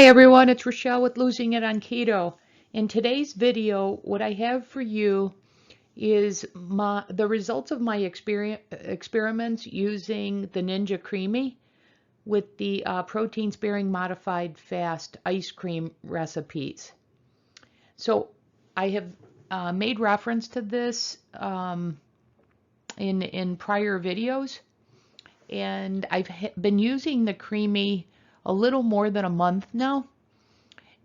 Hi everyone, it's Rochelle with Losing It on Keto. In today's video, what I have for you is the results of my experiments using the Ninja Creami with the protein-sparing modified fast ice cream recipes. So I have made reference to this in prior videos, and I've been using the Creami a little more than a month now.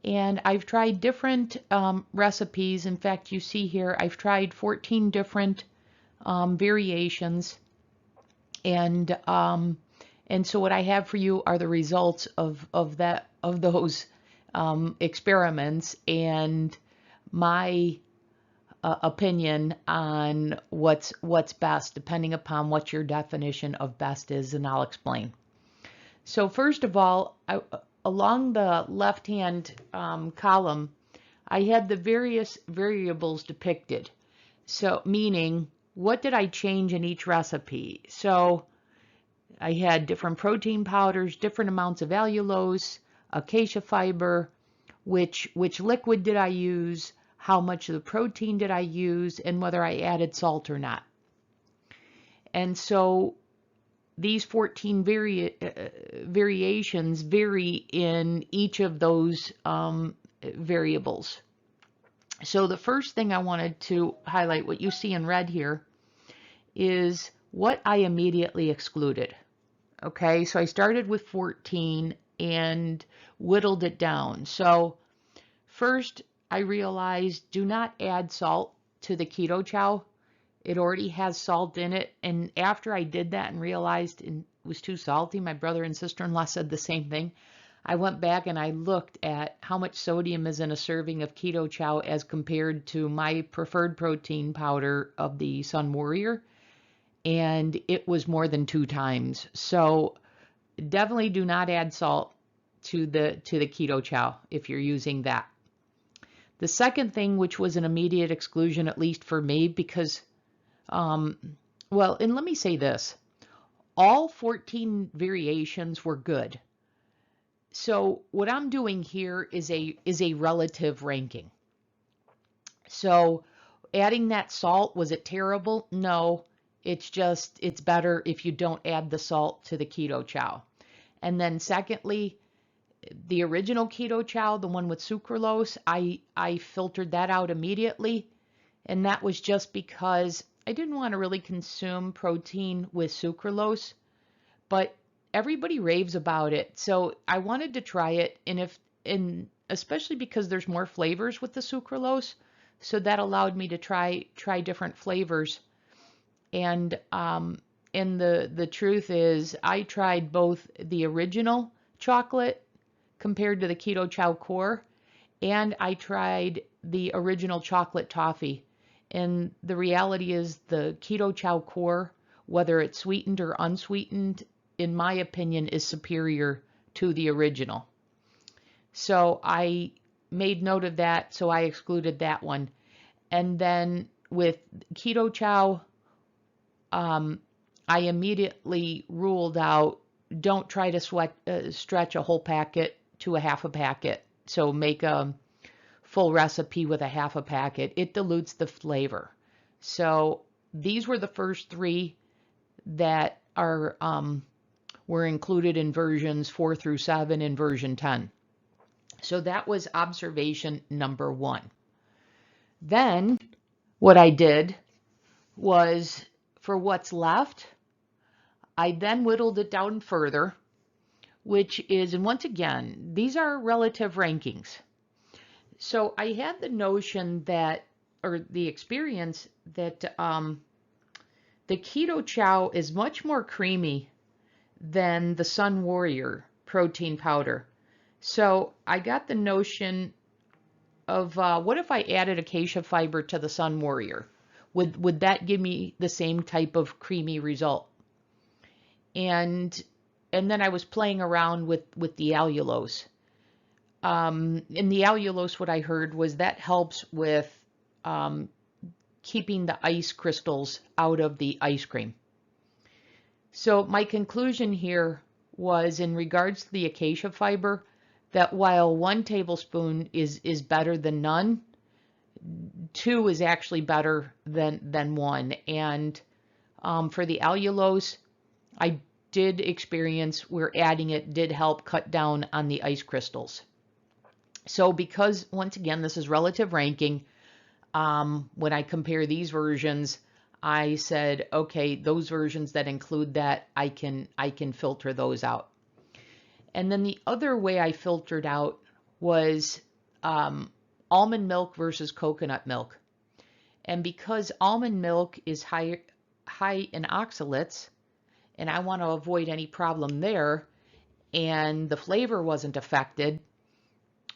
And I've tried different recipes. In fact, you see here, I've tried 14 different variations. And so what I have for you are the results of those experiments and my opinion on what's best, depending upon what your definition of best is, and I'll explain. So first of all, along the left-hand column, I had the various variables depicted. So meaning, what did I change in each recipe? So I had different protein powders, different amounts of allulose, acacia fiber, which liquid did I use, how much of the protein did I use, and whether I added salt or not. And so these 14 variations vary in each of those variables. So the first thing I wanted to highlight, what you see in red here, is what I immediately excluded. Okay, so I started with 14 and whittled it down. So first I realized, do not add salt to the Keto Chow. It already has salt in it. And after I did that and realized it was too salty, my brother and sister-in-law said the same thing. I went back and I looked at how much sodium is in a serving of Keto Chow as compared to my preferred protein powder of the Sunwarrior, and it was more than 2 times. So definitely do not add salt to the Keto Chow if you're using that. The second thing, which was an immediate exclusion, at least for me, because well, and let me say this, all 14 variations were good. So what I'm doing here is a relative ranking. So adding that salt, was it terrible? No, it's better if you don't add the salt to the Keto Chow. And then secondly, the original Keto Chow, the one with sucralose, I filtered that out immediately. And that was just because I didn't want to really consume protein with sucralose, but everybody raves about it. So I wanted to try it, and especially because there's more flavors with the sucralose, so that allowed me to try different flavors. And the truth is, I tried both the original chocolate compared to the Keto Chow Core, and I tried the original chocolate toffee. And the reality is the Keto Chow Core, whether it's sweetened or unsweetened, in my opinion, is superior to the original. So I made note of that, so I excluded that one. And then with Keto Chow, I immediately ruled out, don't try to stretch a whole packet to a half a packet. So make a full recipe with a half a packet. It dilutes the flavor. So these were the first 3 that are were included in versions 4 through 7 and version 10. So that was observation number 1. Then what I did was, for what's left, I then whittled it down further, which is, and once again, these are relative rankings. So I had the notion that, or the experience that the Keto Chow is much more creamy than the Sunwarrior protein powder. So I got the notion of, what if I added acacia fiber to the Sunwarrior? Would that give me the same type of creamy result? And then I was playing around with the allulose. In the allulose, what I heard was that helps with keeping the ice crystals out of the ice cream. So my conclusion here was, in regards to the acacia fiber, that while 1 tablespoon is better than none, 2 is actually better than 1. And for the allulose, I did experience where adding it did help cut down on the ice crystals. So because, once again, this is relative ranking, when I compare these versions, I said, okay, those versions that include that, I can filter those out. And then the other way I filtered out was almond milk versus coconut milk. And because almond milk is high in oxalates, and I want to avoid any problem there, and the flavor wasn't affected,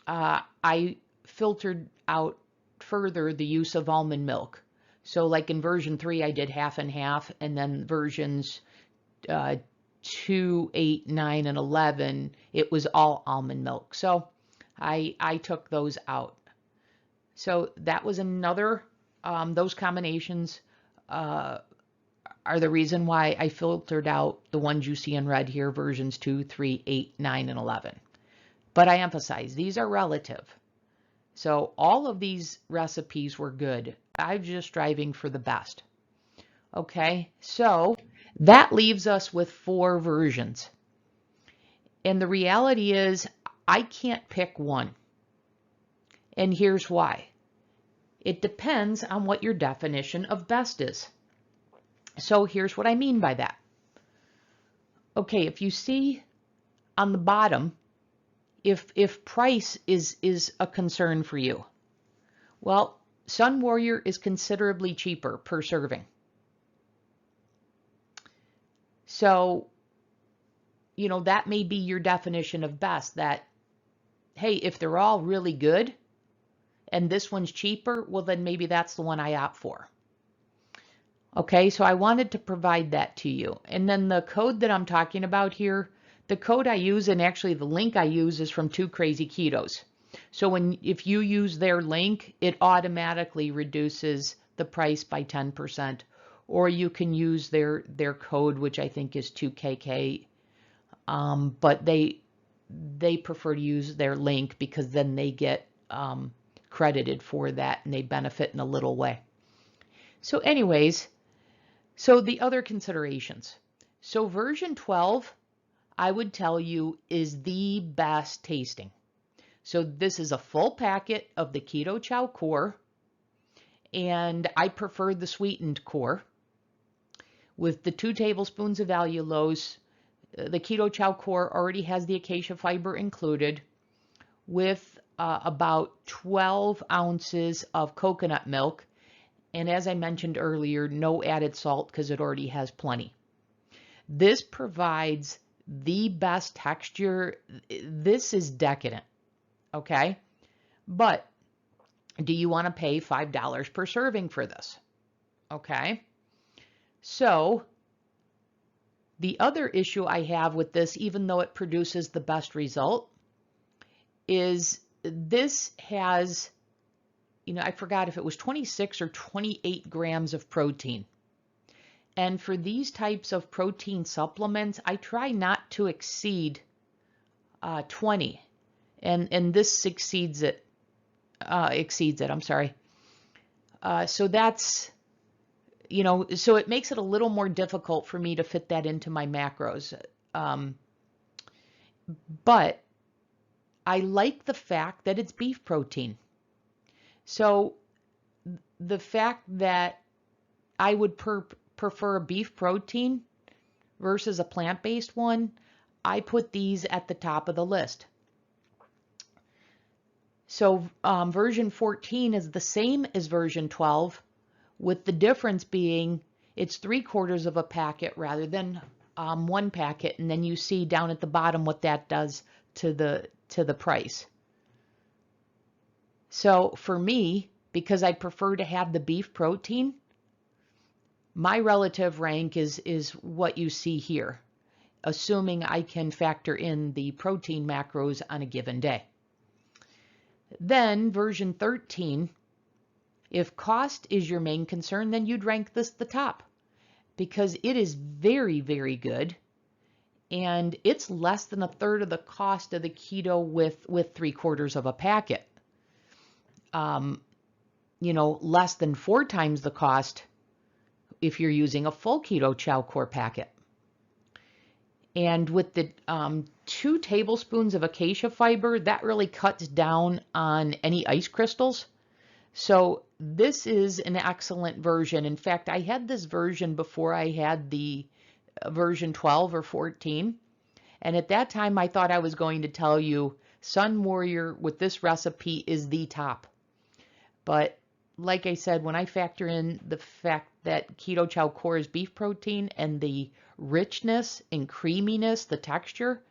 I filtered out further the use of almond milk. So like in version 3, I did half and half, and then versions 2, 8, 9, and 11, it was all almond milk. So I took those out. So that was another, those combinations are the reason why I filtered out the ones you see in red here, versions 2, 3, 8, 9, and 11. But I emphasize, these are relative. So all of these recipes were good. I'm just striving for the best. Okay, so that leaves us with 4 versions. And the reality is, I can't pick one. And here's why. It depends on what your definition of best is. So here's what I mean by that. Okay, if you see on the bottom, if price is a concern for you, well, Sunwarrior is considerably cheaper per serving. So, you know, that may be your definition of best, that, hey, if they're all really good and this one's cheaper, well, then maybe that's the one I opt for. Okay, so I wanted to provide that to you. And then the code that I'm talking about here, the code I use, and actually the link I use, is from 2 Crazy Ketos. So if you use their link, it automatically reduces the price by 10%. Or you can use their code, which I think is 2KK. But they prefer to use their link because then they get credited for that and they benefit in a little way. So anyways, so the other considerations. So version 12, I would tell you, is the best tasting. So this is a full packet of the Keto Chow Core, and I prefer the sweetened core with the 2 tablespoons of allulose. The Keto Chow Core already has the acacia fiber included, with about 12 ounces of coconut milk. And as I mentioned earlier, no added salt because it already has plenty. This provides the best texture. This is decadent, okay? But do you want to pay $5 per serving for this? Okay. So the other issue I have with this, even though it produces the best result, is this has, you know, I forgot if it was 26 or 28 grams of protein. And for these types of protein supplements, I try not to exceed 20. And this exceeds it. I'm sorry. So that's, you know, so it makes it a little more difficult for me to fit that into my macros. But I like the fact that it's beef protein. So the fact that I would prefer a beef protein versus a plant-based one, I put these at the top of the list. So version 14 is the same as version 12, with the difference being it's 3/4 of a packet rather than 1 packet, and then you see down at the bottom what that does to the price. So for me, because I prefer to have the beef protein, my relative rank is what you see here, assuming I can factor in the protein macros on a given day. Then version 13, if cost is your main concern, then you'd rank this the top because it is very, very good. and it's less than a third of the cost of the keto with 3/4 of a packet. Less than 4 times the cost if you're using a full Keto Chow Core packet. And with the 2 tablespoons of acacia fiber, that really cuts down on any ice crystals. So this is an excellent version. In fact, I had this version before I had the version 12 or 14. And at that time, I thought I was going to tell you Sunwarrior with this recipe is the top. But like I said, when I factor in the fact that Keto Chow Core is beef protein and the richness and creaminess, the texture,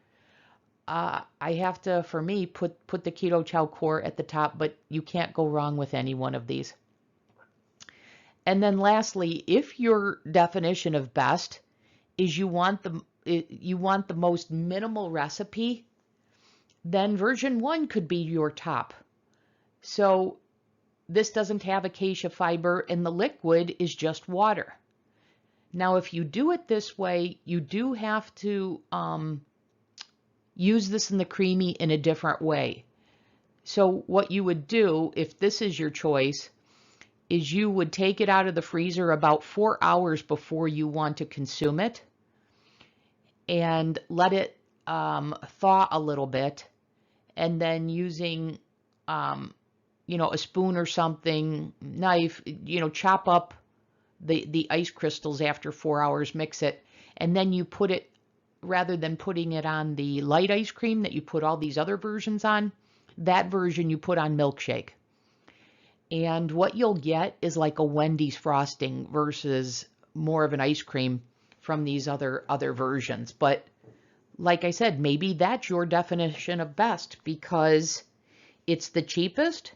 I have to, for me, put the Keto Chow Core at the top, but you can't go wrong with any one of these. And then lastly, if your definition of best is you want the most minimal recipe, then version 1 could be your top. So this doesn't have acacia fiber and the liquid is just water. Now, if you do it this way, you do have to use this in the Creami in a different way. So what you would do, if this is your choice, is you would take it out of the freezer about 4 hours before you want to consume it and let it thaw a little bit, and then using a spoon or something, knife, chop up the ice crystals after 4 hours, mix it, and then you put it, rather than putting it on the light ice cream that you put all these other versions on, that version you put on milkshake. And what you'll get is like a Wendy's frosting versus more of an ice cream from these other versions. But like I said, maybe that's your definition of best because it's the cheapest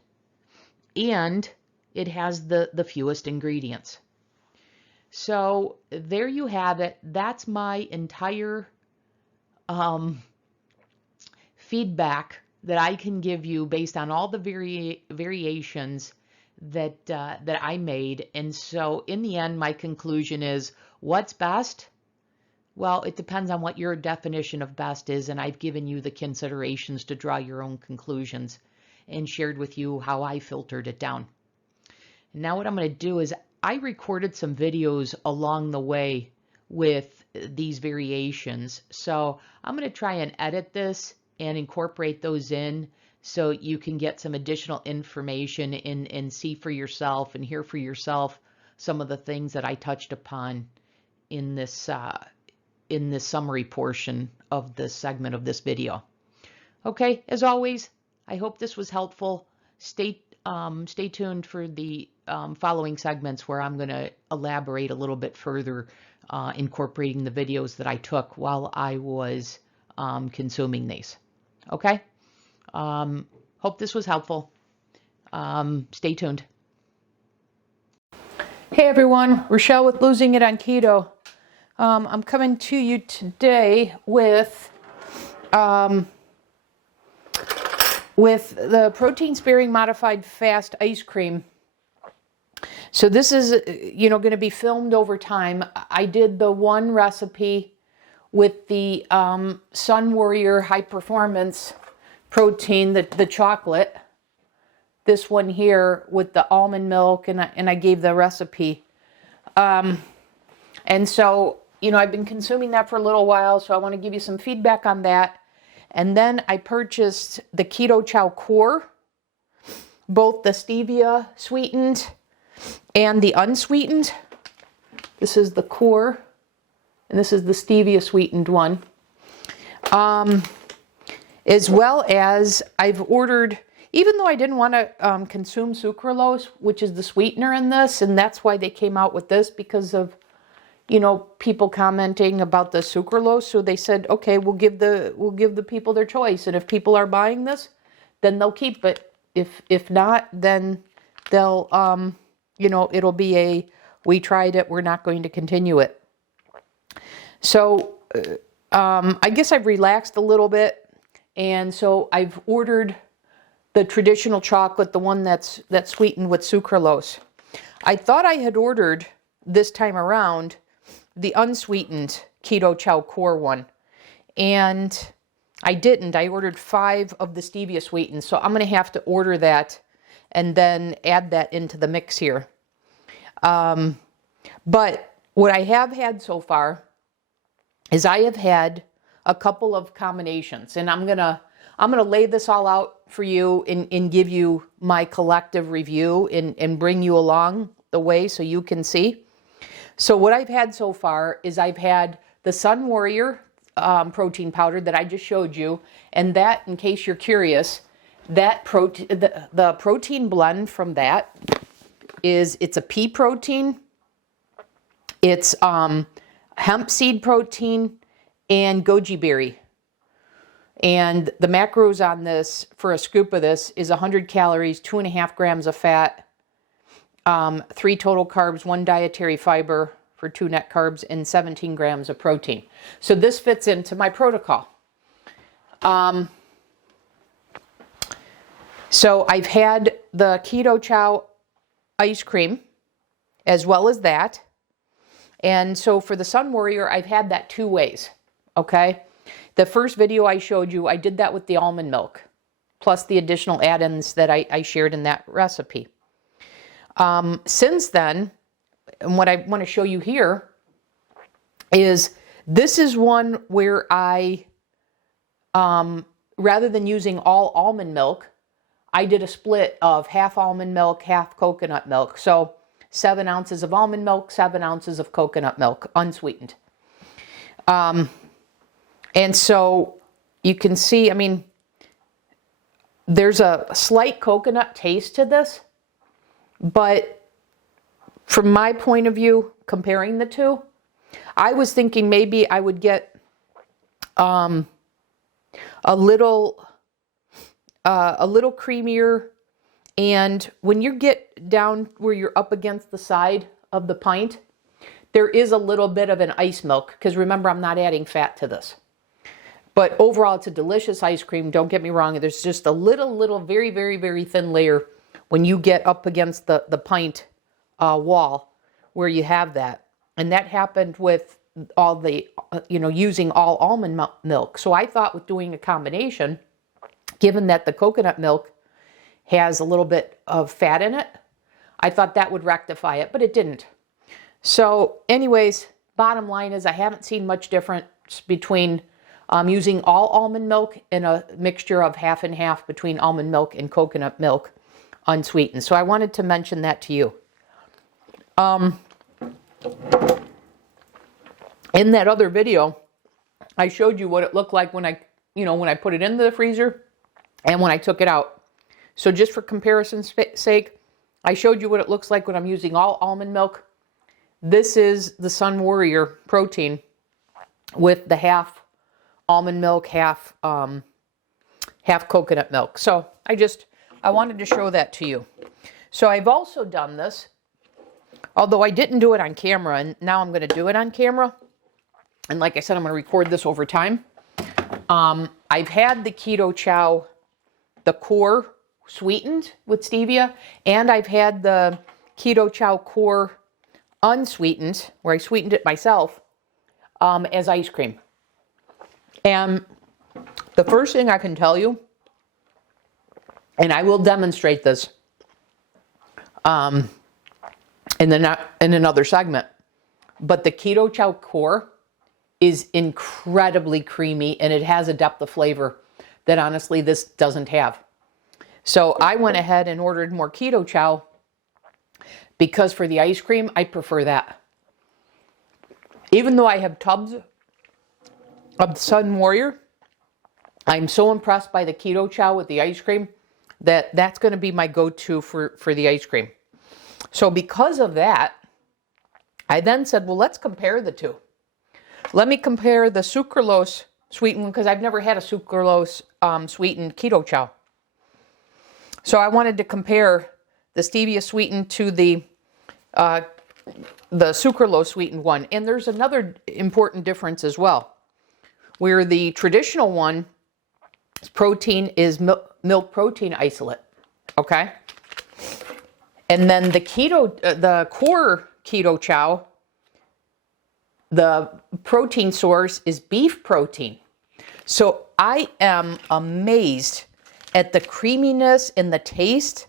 and it has the fewest ingredients. So there you have it. That's my entire feedback that I can give you based on all the variations that I made. And so in the end, my conclusion is, what's best? Well, it depends on what your definition of best is, and I've given you the considerations to draw your own conclusions and shared with you how I filtered it down. Now what I'm going to do is I recorded some videos along the way with these variations. So I'm going to try and edit this and incorporate those in so you can get some additional information and see for yourself and hear for yourself some of the things that I touched upon in this summary portion of this segment of this video. Okay, as always, I hope this was helpful. Stay tuned for the following segments where I'm going to elaborate a little bit further, incorporating the videos that I took while I was consuming these. Okay? Hope this was helpful. Stay tuned. Hey everyone, Rochelle with Losing It on Keto. I'm coming to you today with the protein sparing modified fast ice cream. So this is, going to be filmed over time. I did the one recipe with the Sunwarrior high performance protein, the chocolate. This one here with the almond milk, and I gave the recipe. And so, I've been consuming that for a little while, so I want to give you some feedback on that. And then I purchased the Keto Chow Core, both the stevia sweetened and the unsweetened. This is the core, and this is the stevia sweetened one. As well as I've ordered, even though I didn't want to consume sucralose, which is the sweetener in this, and that's why they came out with this, because of people commenting about the sucralose. So they said, okay, we'll give the people their choice, and if people are buying this, then they'll keep it. If not, then they'll it'll be we tried it, we're not going to continue it. So I guess I've relaxed a little bit, and so I've ordered the traditional chocolate, the one that's sweetened with sucralose. I thought I had ordered this time around the unsweetened Keto Chow Core one. and I didn't. I ordered 5 of the stevia sweetened, so I'm going to have to order that and then add that into the mix here. But what I have had so far is I have had a couple of combinations, and I'm gonna lay this all out for you and give you my collective review and bring you along the way so you can see. So what I've had so far is I've had the Sunwarrior protein powder that I just showed you, and that, in case you're curious, that the protein blend from that it's a pea protein, it's hemp seed protein, and goji berry. And the macros on this for a scoop of this is 100 calories, 2.5 grams of fat, 3 total carbs, 1 dietary fiber for 2 net carbs, and 17 grams of protein. So this fits into my protocol. So I've had the Keto Chow ice cream as well as that. And so for the Sunwarrior, I've had that 2 ways, okay? The first video I showed you, I did that with the almond milk, plus the additional add-ins that I shared in that recipe. Since then, and what I want to show you here is this is one where I, rather than using all almond milk, I did a split of half almond milk, half coconut milk. So 7 ounces of almond milk, 7 ounces of coconut milk, unsweetened. And so you can see, I mean, there's a slight coconut taste to this, but from my point of view, comparing the two, I was thinking maybe I would get a little creamier. And when you get down where you're up against the side of the pint, there is a little bit of an ice milk, because remember, I'm not adding fat to this. But overall, it's a delicious ice cream. Don't get me wrong. There's just a little, very, very, very thin layer when you get up against the pint wall where you have that. And that happened with all the, using all almond milk. So I thought with doing a combination, given that the coconut milk has a little bit of fat in it, I thought that would rectify it, but it didn't. So anyways, bottom line is I haven't seen much difference between using all almond milk and a mixture of half and half between almond milk and coconut milk unsweetened. So I wanted to mention that to you. In that other video, I showed you what it looked like when I put it into the freezer and when I took it out. So just for comparison's sake, I showed you what it looks like when I'm using all almond milk. This is the Sunwarrior protein with the half almond milk, half coconut milk. So I wanted to show that to you. So I've also done this, although I didn't do it on camera, and now I'm going to do it on camera. And like I said, I'm going to record this over time. I've had the Keto Chow, the Core sweetened with stevia, and I've had the Keto Chow Core unsweetened, where I sweetened it myself, as ice cream. And the first thing I can tell you, and I will demonstrate this in another segment, but the Keto Chow Core is incredibly creamy, and it has a depth of flavor that honestly this doesn't have. So I went ahead and ordered more Keto Chow because for the ice cream, I prefer that. Even though I have tubs of the Sunwarrior, I'm so impressed by the Keto Chow with the ice cream that that's going to be my go-to for the ice cream. So because of that, I then said, well, let's compare the two. Let me compare the sucralose sweetened, because I've never had a sucralose sweetened Keto Chow. So I wanted to compare the stevia sweetened to the sucralose sweetened one. And there's another important difference as well, where the traditional one protein is milk protein isolate, okay? And then the Core Keto Chow, the protein source is beef protein. So I am amazed at the creaminess and the taste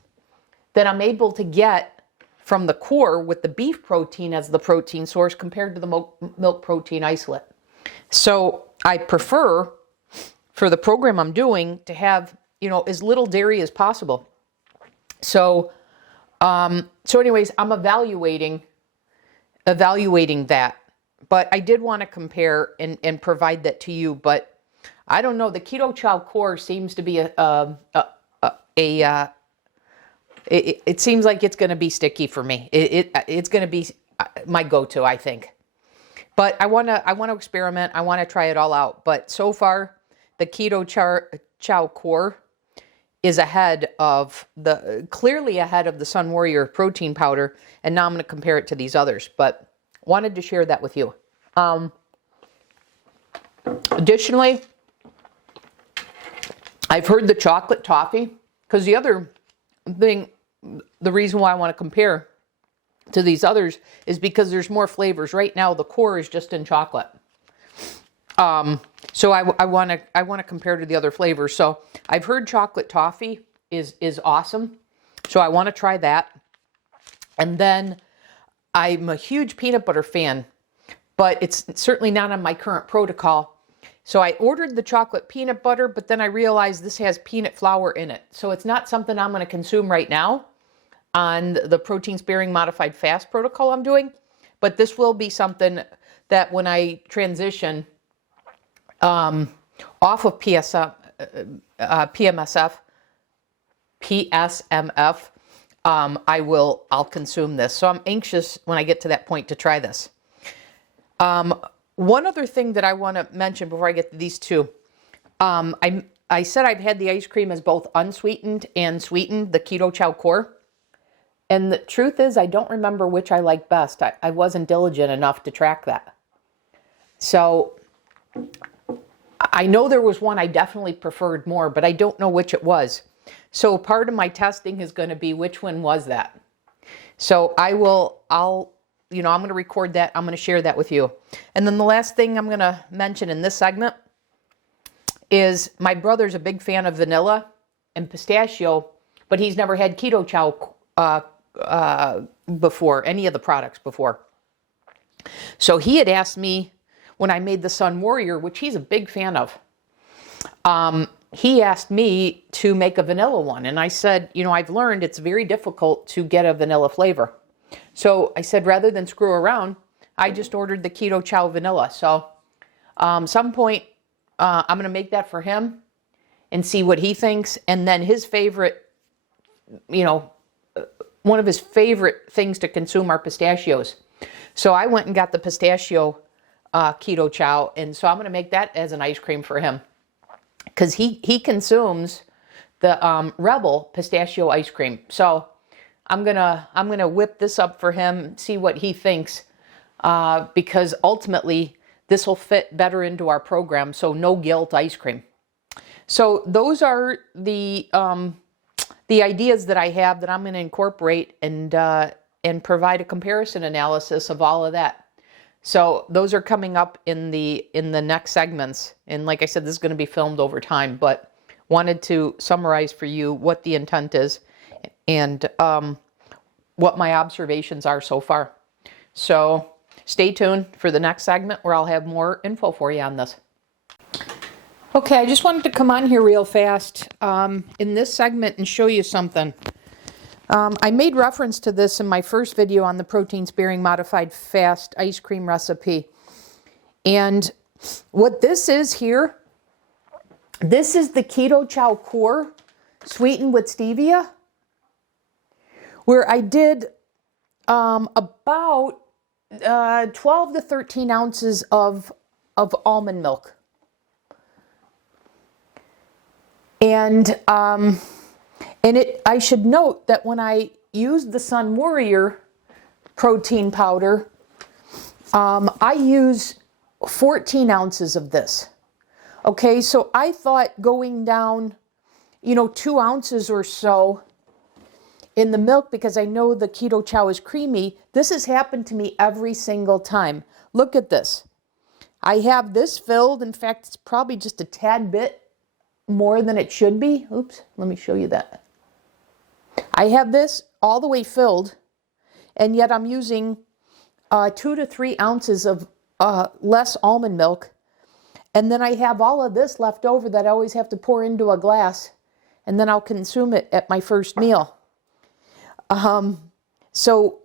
that I'm able to get from the core with the beef protein as the protein source compared to the milk protein isolate. So I prefer, for the program I'm doing, to have, as little dairy as possible. So, anyways, I'm evaluating that. But I did want to compare and provide that to you. But I don't know, the Keto Chow Core seems to be it seems like it's going to be sticky for me. It's going to be my go-to, I think. But I want to experiment. I want to try it all out. But so far, the Keto Chow Core is clearly ahead of the Sunwarrior protein powder. And now I'm going to compare it to these others. But wanted to share that with you. Additionally, I've heard the chocolate toffee, because the other thing, the reason why I want to compare to these others is because there's more flavors. Right now, the core is just in chocolate. So I want to compare to the other flavors. So I've heard chocolate toffee is awesome. So I want to try that. And then I'm a huge peanut butter fan, but it's certainly not on my current protocol. So I ordered the chocolate peanut butter, but then I realized this has peanut flour in it. So it's not something I'm going to consume right now on the protein sparing modified fast protocol I'm doing. But this will be something that when I transition off of PSMF, I'll consume this. So I'm anxious when I get to that point to try this. One other thing that I want to mention before I get to these two, I said I've had the ice cream as both unsweetened and sweetened, the Keto Chow Core. And the truth is, I don't remember which I like best. I wasn't diligent enough to track that. So I know there was one I definitely preferred more, but I don't know which it was. So part of my testing is going to be which one was that. So I'm going to record that. I'm going to share that with you. And then the last thing I'm going to mention in this segment is my brother's a big fan of vanilla and pistachio, but he's never had Keto Chow before, any of the products before. So he had asked me when I made the Sunwarrior, which he's a big fan of, he asked me to make a vanilla one. And I said, I've learned it's very difficult to get a vanilla flavor. So I said, rather than screw around, I just ordered the Keto Chow vanilla. So some point, I'm going to make that for him and see what he thinks. And then his favorite, one of his favorite things to consume are pistachios. So I went and got the pistachio Keto Chow. And so I'm going to make that as an ice cream for him. Because he consumes the Rebel pistachio ice cream. So I'm gonna whip this up for him, see what he thinks, because ultimately this will fit better into our program. So no guilt ice cream. So those are the ideas that I have that I'm going to incorporate and provide a comparison analysis of all of that. So those are coming up in the next segments. And like I said, this is going to be filmed over time, but wanted to summarize for you what the intent is and what my observations are so far. So stay tuned for the next segment where I'll have more info for you on this. Okay, I just wanted to come on here real fast in this segment and show you something. I made reference to this in my first video on the protein sparing modified fast ice cream recipe. And what this is here, this is the Keto Chow Core sweetened with stevia, where I did about 12 to 13 ounces of almond milk. And I should note that when I used the Sunwarrior protein powder, I use 14 ounces of this. Okay, so I thought going down, 2 ounces or so in the milk, because I know the Keto Chow is creamy. This has happened to me every single time. Look at this. I have this filled. In fact, it's probably just a tad bit more than it should be. Oops, let me show you that. I have this all the way filled, and yet I'm using 2 to 3 ounces of less almond milk. And then I have all of this left over that I always have to pour into a glass, and then I'll consume it at my first meal. So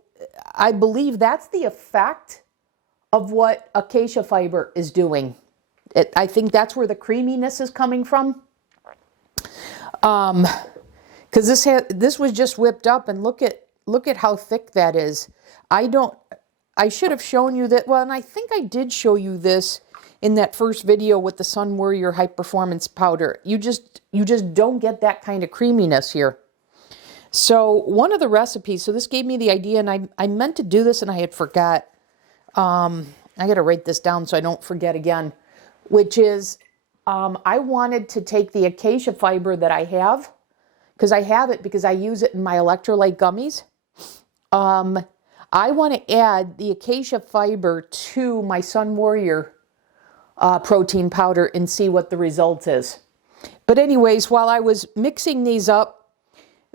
I believe that's the effect of what acacia fiber is doing. I think that's where the creaminess is coming from. Because this was just whipped up, and look at how thick that is. I should have shown you that. Well, and I think I did show you this in that first video with the Sunwarrior High Performance Powder. You just don't get that kind of creaminess here. So one of the recipes, so this gave me the idea, and I meant to do this and I had forgot. I got to write this down so I don't forget again, which is I wanted to take the acacia fiber that I have, because I have it because I use it in my electrolyte gummies. I want to add the acacia fiber to my Sunwarrior protein powder and see what the result is. But anyways, while I was mixing these up,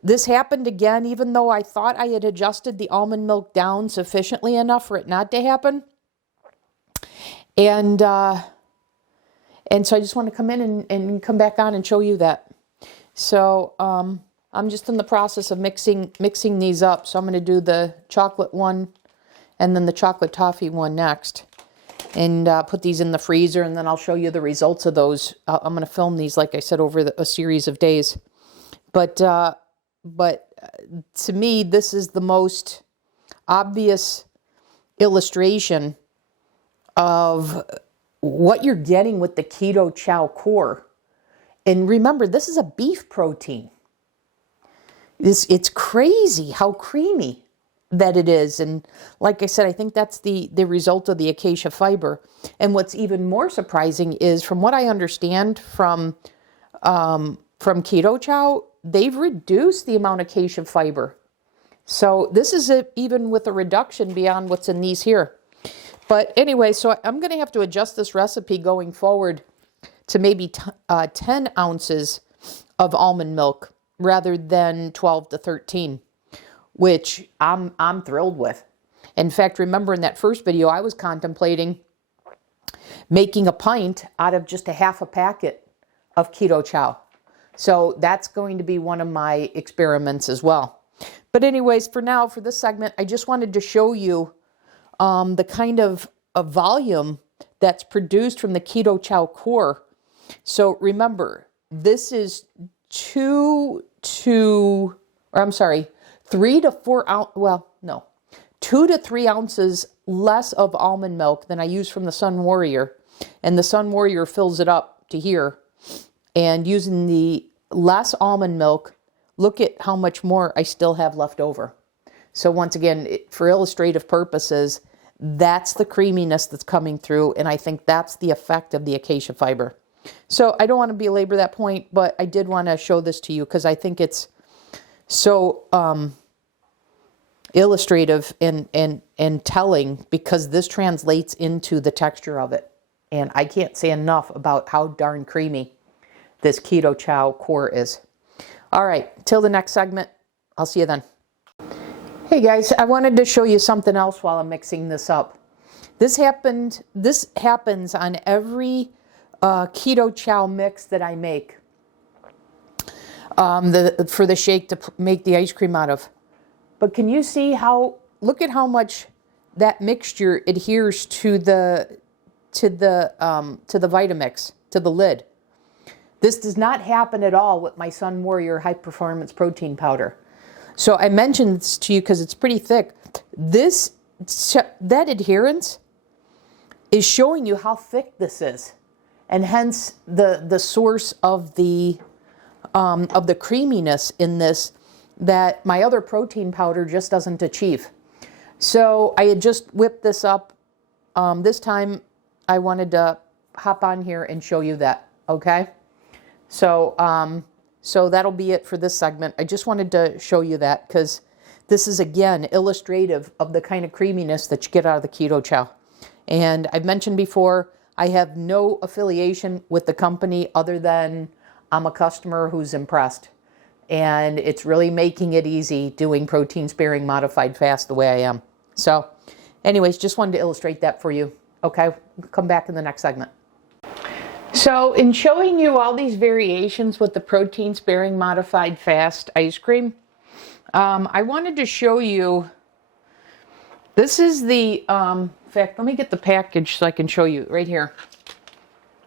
this happened again, even though I thought I had adjusted the almond milk down sufficiently enough for it not to happen. And so I just want to come in and come back on and show you that. So I'm just in the process of mixing these up. So I'm going to do the chocolate one and then the chocolate toffee one next. And put these in the freezer, and then I'll show you the results of those. I'm going to film these, like I said, over a series of days. But to me, this is the most obvious illustration of what you're getting with the Keto Chow Core. And remember, this is a beef protein. It's crazy how creamy that it is. And like I said, I think that's the result of the acacia fiber. And what's even more surprising is, from what I understand from Keto Chow, they've reduced the amount of acacia fiber. So this is even with a reduction beyond what's in these here. But anyway, so I'm going to have to adjust this recipe going forward to maybe 10 ounces of almond milk rather than 12 to 13. Which I'm thrilled with. In fact, remember in that first video, I was contemplating making a pint out of just a half a packet of Keto Chow. So that's going to be one of my experiments as well. But anyways, for now, for this segment, I just wanted to show you the kind of a volume that's produced from the Keto Chow Core. So remember, this is 3 to 4 ounces, well, no, 2 to 3 ounces less of almond milk than I use from the Sunwarrior. And the Sunwarrior fills it up to here. And using the less almond milk, look at how much more I still have left over. So once again, for illustrative purposes, that's the creaminess that's coming through. And I think that's the effect of the acacia fiber. So I don't want to belabor that point, but I did want to show this to you because I think it's so illustrative and telling, because this translates into the texture of it. And I can't say enough about how darn creamy this Keto Chow Core is. All right, till the next segment. I'll see you then. Hey guys, I wanted to show you something else while I'm mixing this up. This happens on every Keto Chow mix that I make. For the shake to make the ice cream out of. But can you see how, look at how much that mixture adheres to the Vitamix, to the lid. This does not happen at all with my Sunwarrior High Performance Protein Powder. So I mentioned this to you because it's pretty thick. That adherence is showing you how thick this is, and hence the source of the creaminess in this that my other protein powder just doesn't achieve. So I had just whipped this up. This time I wanted to hop on here and show you that, okay? So that'll be it for this segment. I just wanted to show you that because this is, again, illustrative of the kind of creaminess that you get out of the Keto Chow. And I've mentioned before, I have no affiliation with the company other than I'm a customer who's impressed. And it's really making it easy doing protein sparing modified fast the way I am. So anyways, just wanted to illustrate that for you. Okay, we'll come back in the next segment. So in showing you all these variations with the protein sparing modified fast ice cream, I wanted to show you, this is the, in fact, let me get the package so I can show you right here.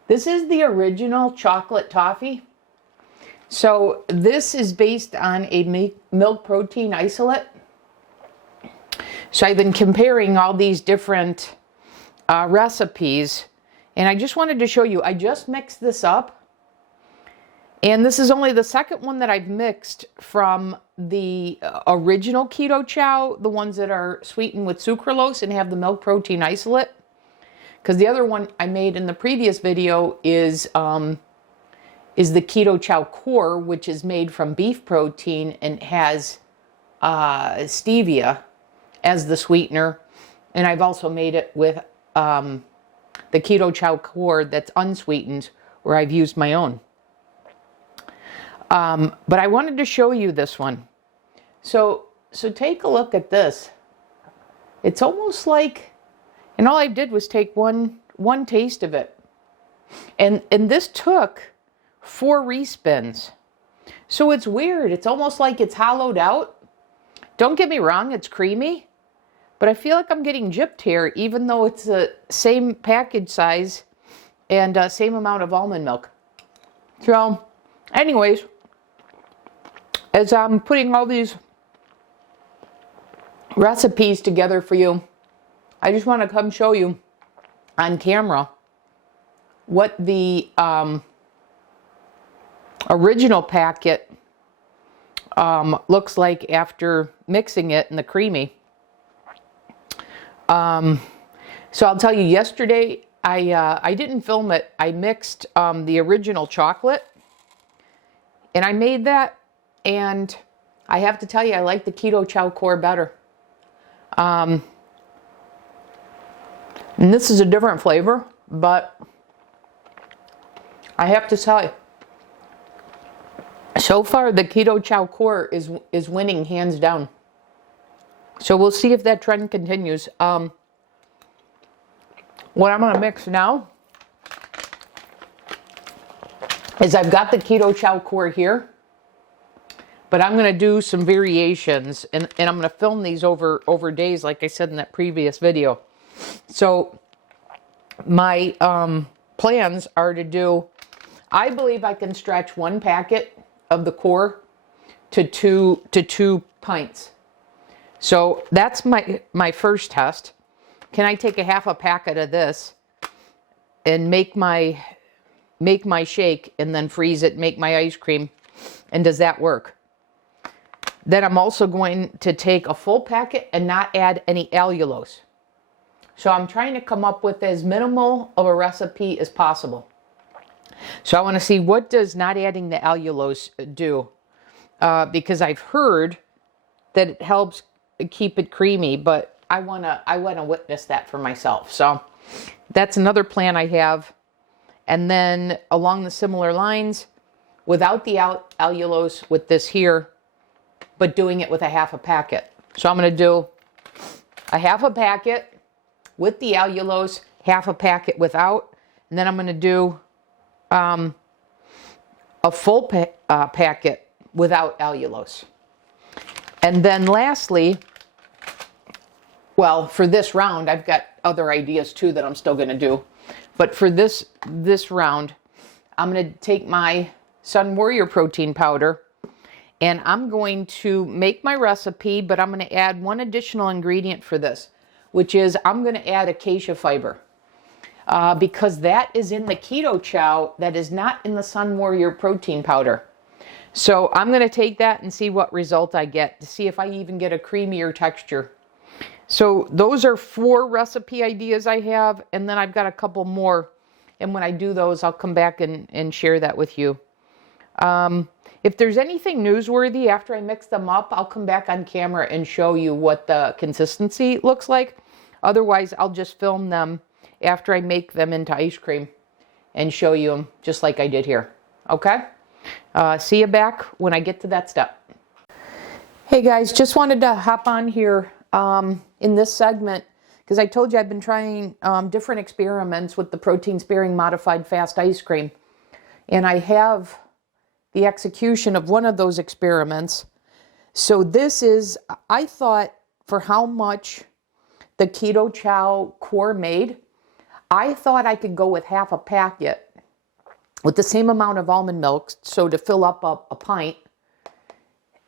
This is the original chocolate toffee. So this is based on a milk protein isolate. So I've been comparing all these different recipes, and I just wanted to show you, I just mixed this up. And this is only the second one that I've mixed from the original Keto Chow, the ones that are sweetened with sucralose and have the milk protein isolate. Because the other one I made in the previous video is the Keto Chow Core, which is made from beef protein and has stevia as the sweetener. And I've also made it with the Keto Chow Core that's unsweetened, where I've used my own. But I wanted to show you this one. So take a look at this. It's almost like, and all I did was take one taste of it. And this took 4 respins. So it's weird. It's almost like it's hollowed out. Don't get me wrong, it's creamy. But I feel like I'm getting gypped here, even though it's the same package size and same amount of almond milk. So anyways, as I'm putting all these recipes together for you, I just want to come show you on camera what the original packet looks like after mixing it in the Creami. So I'll tell you, yesterday I didn't film it. I mixed the original chocolate, and I made that, and I have to tell you, I like the Keto Chow Core better. And this is a different flavor, but I have to tell you, so far the Keto Chow Core is winning hands down. So we'll see if that trend continues. What I'm going to mix now is I've got the Keto Chow Core here, but I'm going to do some variations, and I'm going to film these over days, like I said in that previous video. So my plans are to do, I believe I can stretch 1 packet of the core to 2 pints. So that's my first test. Can I take a half a packet of this and make my shake and then freeze it, make my ice cream? And does that work? Then I'm also going to take a full packet and not add any allulose. So I'm trying to come up with as minimal of a recipe as possible. So I want to see, what does not adding the allulose do? Because I've heard that it helps keep it creamy, but I wanna witness that for myself. So that's another plan I have. And then along the similar lines, without the allulose with this here, but doing it with a half a packet. So I'm gonna do a half a packet with the allulose, half a packet without, and then I'm gonna do a full packet without allulose. And then lastly, well, for this round, I've got other ideas too that I'm still going to do. But for this round, I'm going to take my Sunwarrior protein powder, and I'm going to make my recipe, but I'm going to add one additional ingredient for this, which is I'm going to add acacia fiber. Because that is in the Keto Chow, that is not in the Sunwarrior protein powder. So I'm going to take that and see what result I get, to see if I even get a creamier texture. So those are 4 recipe ideas I have, and then I've got a couple more. And when I do those, I'll come back and share that with you. If there's anything newsworthy after I mix them up, I'll come back on camera and show you what the consistency looks like. Otherwise, I'll just film them after I make them into ice cream and show you them just like I did here. Okay? See you back when I get to that step. Hey guys, just wanted to hop on here in this segment because I told you I've been trying different experiments with the protein sparing modified fast ice cream. And I have the execution of one of those experiments. So this is, I thought, for how much the Keto Chow Core made, I thought I could go with half a packet with the same amount of almond milk, so to fill up a pint,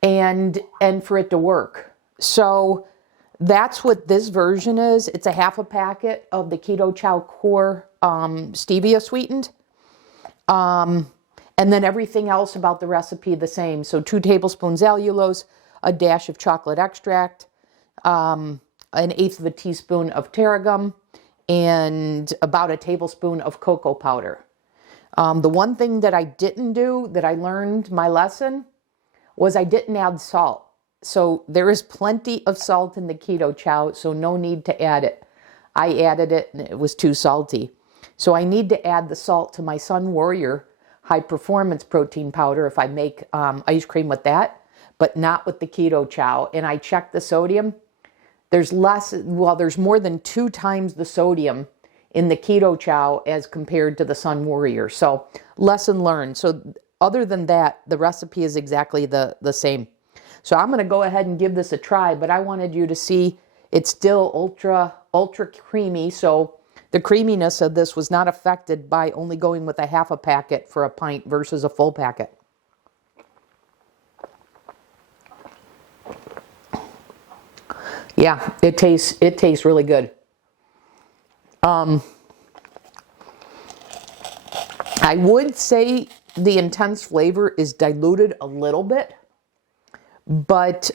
and for it to work. So that's what this version is. It's a half a packet of the Keto Chow Core stevia sweetened. And then everything else about the recipe the same. So 2 tablespoons allulose, a dash of chocolate extract, 1/8 of a teaspoon of tarragon, and about a tablespoon of cocoa powder. The one thing that I didn't do, that I learned my lesson, was I didn't add salt. So there is plenty of salt in the Keto Chow, so no need to add it. I added it and it was too salty. So I need to add the salt to my Sunwarrior high performance protein powder if I make ice cream with that, but not with the Keto Chow. And I checked the sodium. There's more than 2 times the sodium in the Keto Chow as compared to the Sunwarrior. So lesson learned. So other than that, the recipe is exactly the same. So I'm going to go ahead and give this a try, but I wanted you to see it's still ultra creamy. So the creaminess of this was not affected by only going with a half a packet for a pint versus a full packet. Yeah, it tastes really good. I would say the intense flavor is diluted a little bit, but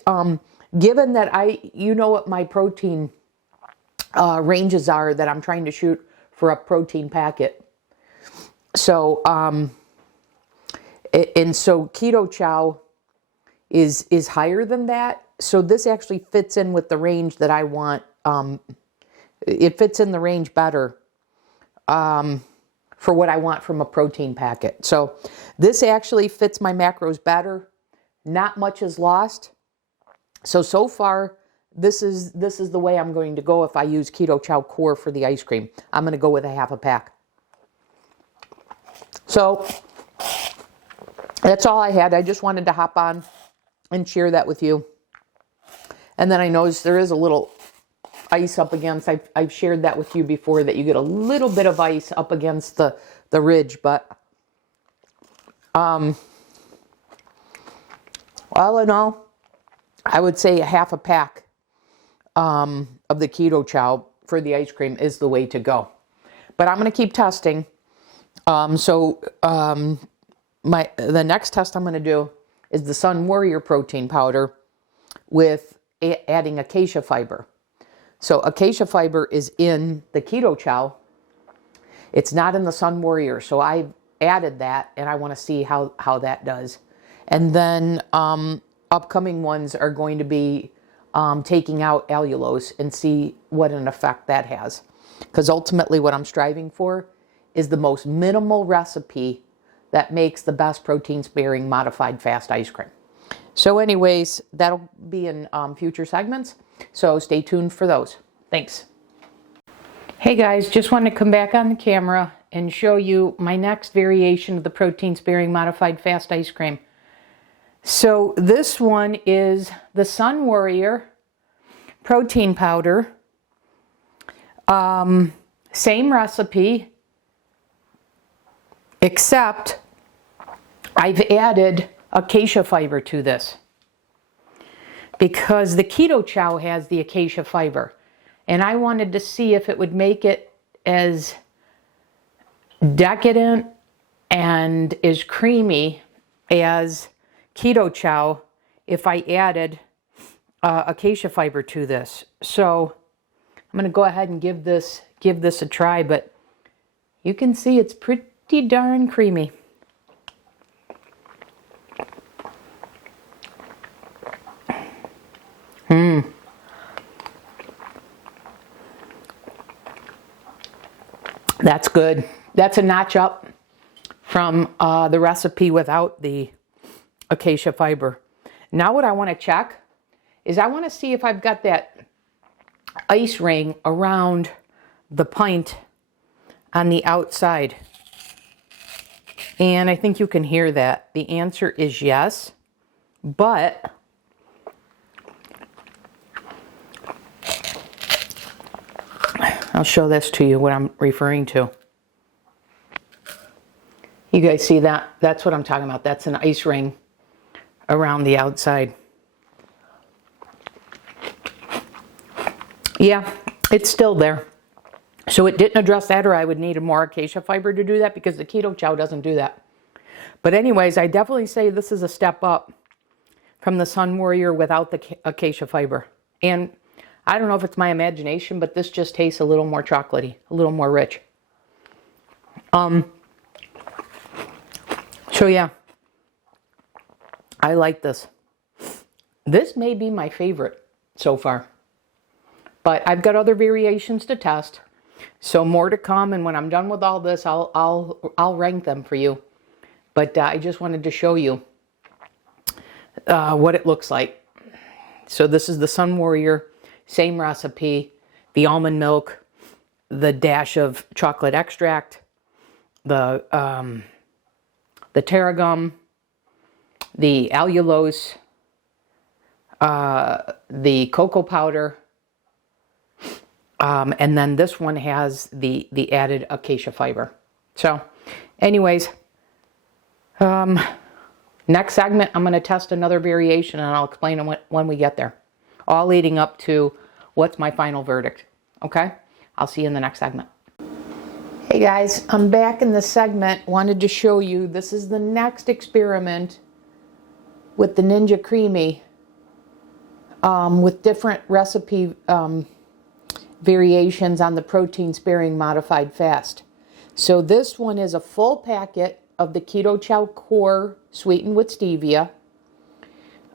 given that you know what my protein ranges are that I'm trying to shoot for a protein packet. So, so Keto Chow is higher than that. So this actually fits in with the range that I want. It fits in the range better for what I want from a protein packet. So this actually fits my macros better. Not much is lost. So far, this is the way I'm going to go if I use Keto Chow Core for the ice cream. I'm going to go with a half a pack. So that's all I had. I just wanted to hop on and share that with you. And then I noticed there is a little ice up against, I've shared that with you before, that you get a little bit of ice up against the ridge, but all in all, I would say a half a pack of the Keto Chow for the ice cream is the way to go. But I'm going to keep testing. The next test I'm going to do is the Sunwarrior protein powder with adding acacia fiber. So acacia fiber is in the Keto Chow. It's not in the Sunwarrior. So I've added that, and I want to see how that does. And then upcoming ones are going to be taking out allulose and see what an effect that has. Because ultimately what I'm striving for is the most minimal recipe that makes the best protein-sparing modified fast ice cream. So anyways, that'll be in future segments. So stay tuned for those. Thanks. Hey guys, just wanted to come back on the camera and show you my next variation of the protein-sparing modified fast ice cream. So this one is the Sunwarrior protein powder. Same recipe, except I've added acacia fiber to this because the Keto Chow has the acacia fiber, and I wanted to see if it would make it as decadent and as creamy as Keto Chow if I added acacia fiber to this. So I'm going to go ahead and give this a try, but you can see it's pretty darn creamy. That's good. That's a notch up from the recipe without the acacia fiber. Now what I want to check is I want to see if I've got that ice ring around the pint on the outside. And I think you can hear that. The answer is yes, but I'll show this to you, what I'm referring to. You guys see that? That's what I'm talking about. That's an ice ring around the outside. Yeah, it's still there. So it didn't address that, or I would need more acacia fiber to do that, because the Keto Chow doesn't do that. But anyways, I definitely say this is a step up from the Sunwarrior without the acacia fiber. And I don't know if it's my imagination, but this just tastes a little more chocolatey, a little more rich. So yeah, I like this. This may be my favorite so far, but I've got other variations to test. So more to come, and when I'm done with all this, I'll rank them for you. But I just wanted to show you what it looks like. So this is the Sunwarrior, same recipe, the almond milk, the dash of chocolate extract, the tarragon, the allulose, the cocoa powder, and then this one has the added acacia fiber. So anyways, next segment, I'm going to test another variation, and I'll explain it when we get there. All leading up to what's my final verdict. Okay? I'll see you in the next segment. Hey guys, I'm back in this segment. Wanted to show you, this is the next experiment with the Ninja Creami, with different recipe variations on the protein sparing modified fast. So this one is a full packet of the Keto Chow Core sweetened with stevia.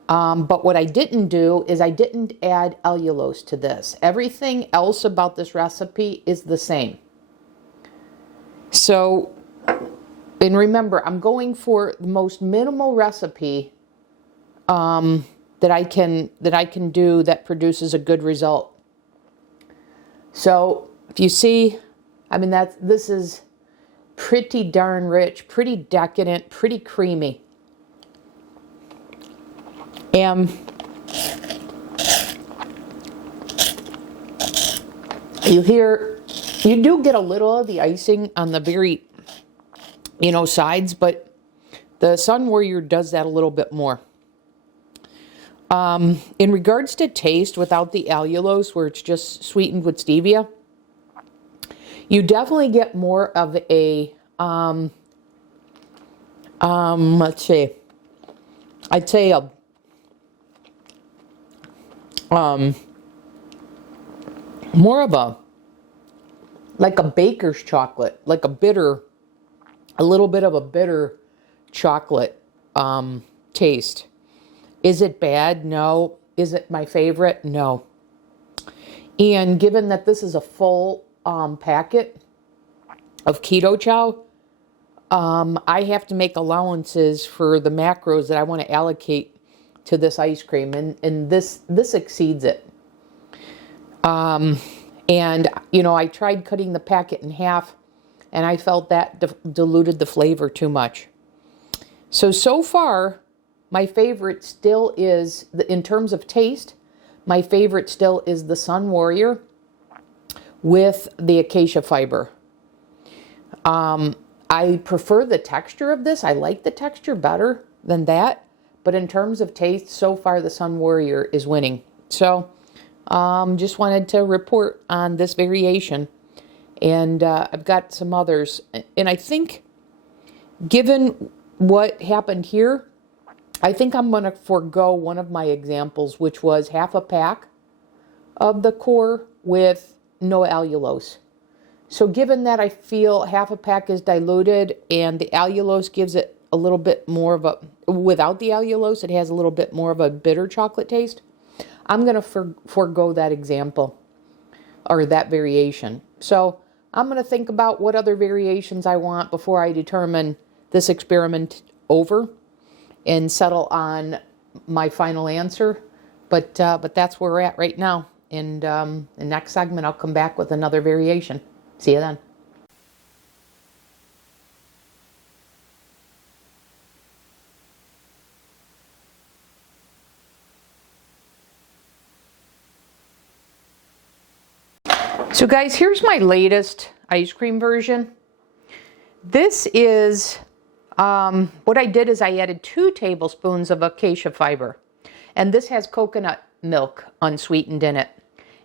But what I didn't do is I didn't add allulose to this. Everything else about this recipe is the same. So, and remember, I'm going for the most minimal recipe that I can do that produces a good result. So if you see, I mean, this is pretty darn rich, pretty decadent, pretty creamy. And you do get a little of the icing on the very, sides, but the Sunwarrior does that a little bit more. In regards to taste, without the allulose, where it's just sweetened with stevia, you definitely get more of a, let's see, I'd say more of like a baker's chocolate, like a little bit of a bitter chocolate taste. Is it bad? No. Is it my favorite? No. And given that this is a full packet of Keto Chow, I have to make allowances for the macros that I want to allocate to this ice cream, and this exceeds it. And I tried cutting the packet in half, and I felt that diluted the flavor too much. So far, my favorite still is, in terms of taste, my favorite still is the Sunwarrior with the acacia fiber. I prefer the texture of this. I like the texture better than that. But in terms of taste, so far the Sunwarrior is winning. So just wanted to report on this variation. And I've got some others. And I think, given what happened here, I think I'm going to forego one of my examples, which was half a pack of the core with no allulose. So given that I feel half a pack is diluted and the allulose gives it a little bit more of a, without the allulose, it has a little bit more of a bitter chocolate taste, I'm going to forego that example or that variation. So I'm going to think about what other variations I want before I determine this experiment over and settle on my final answer. But that's where we're at right now. And the next segment, I'll come back with another variation. See you then. So guys, here's my latest ice cream version. This is, what I did is I added 2 tablespoons of acacia fiber. And this has coconut milk unsweetened in it.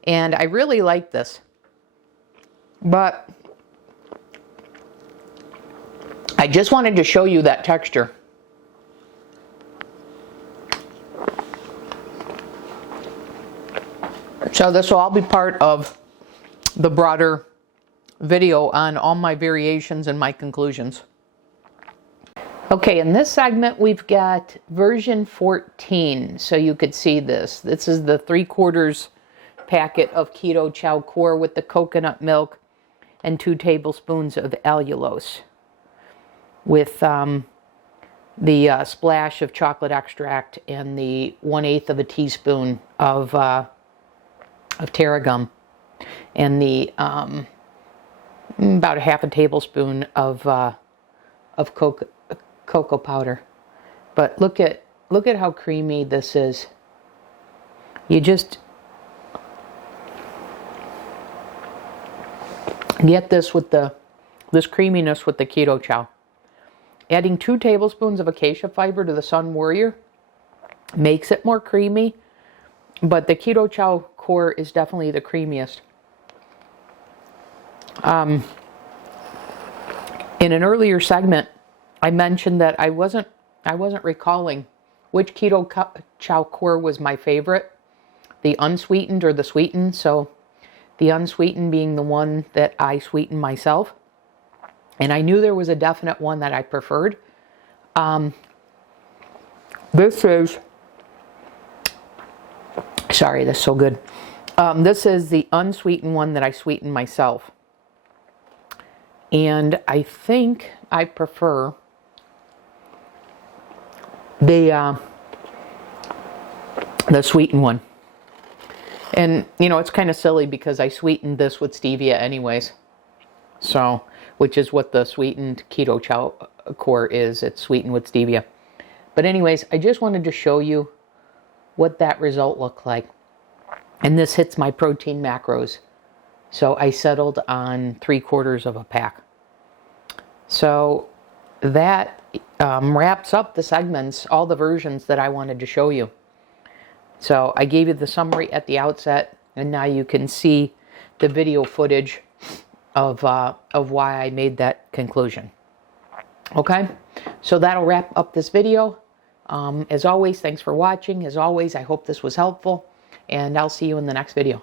And I really like this. But I just wanted to show you that texture. So this will all be part of the broader video on all my variations and my conclusions. Okay, in this segment we've got version 14, so you could see this. This is the 3/4 packet of Keto Chow Core with the coconut milk and 2 tablespoons of allulose with the splash of chocolate extract and the 1/8 of a teaspoon of tarragon. And the about a 1/2 tablespoon of cocoa powder. But look at how creamy this is. You just get this with this creaminess with the Keto Chow. Adding 2 tablespoons of acacia fiber to the Sunwarrior makes it more creamy, but the Keto Chow Core is definitely the creamiest. In an earlier segment, I mentioned that I wasn't recalling which Keto Chow Core was my favorite, the unsweetened or the sweetened. So the unsweetened being the one that I sweeten myself. And I knew there was a definite one that I preferred. This is, sorry, that's so good. This is the unsweetened one that I sweeten myself. And I think I prefer the sweetened one. And, you know, it's kind of silly because I sweetened this with stevia anyways. So, which is what the sweetened Keto Chow Core is. It's sweetened with stevia. But anyways, I just wanted to show you what that result looked like. And this hits my protein macros. So I settled on 3/4 of a pack. So that wraps up the segments, all the versions that I wanted to show you. So I gave you the summary at the outset, and now you can see the video footage of why I made that conclusion. Okay, so that'll wrap up this video. As always, thanks for watching. As always, I hope this was helpful, and I'll see you in the next video.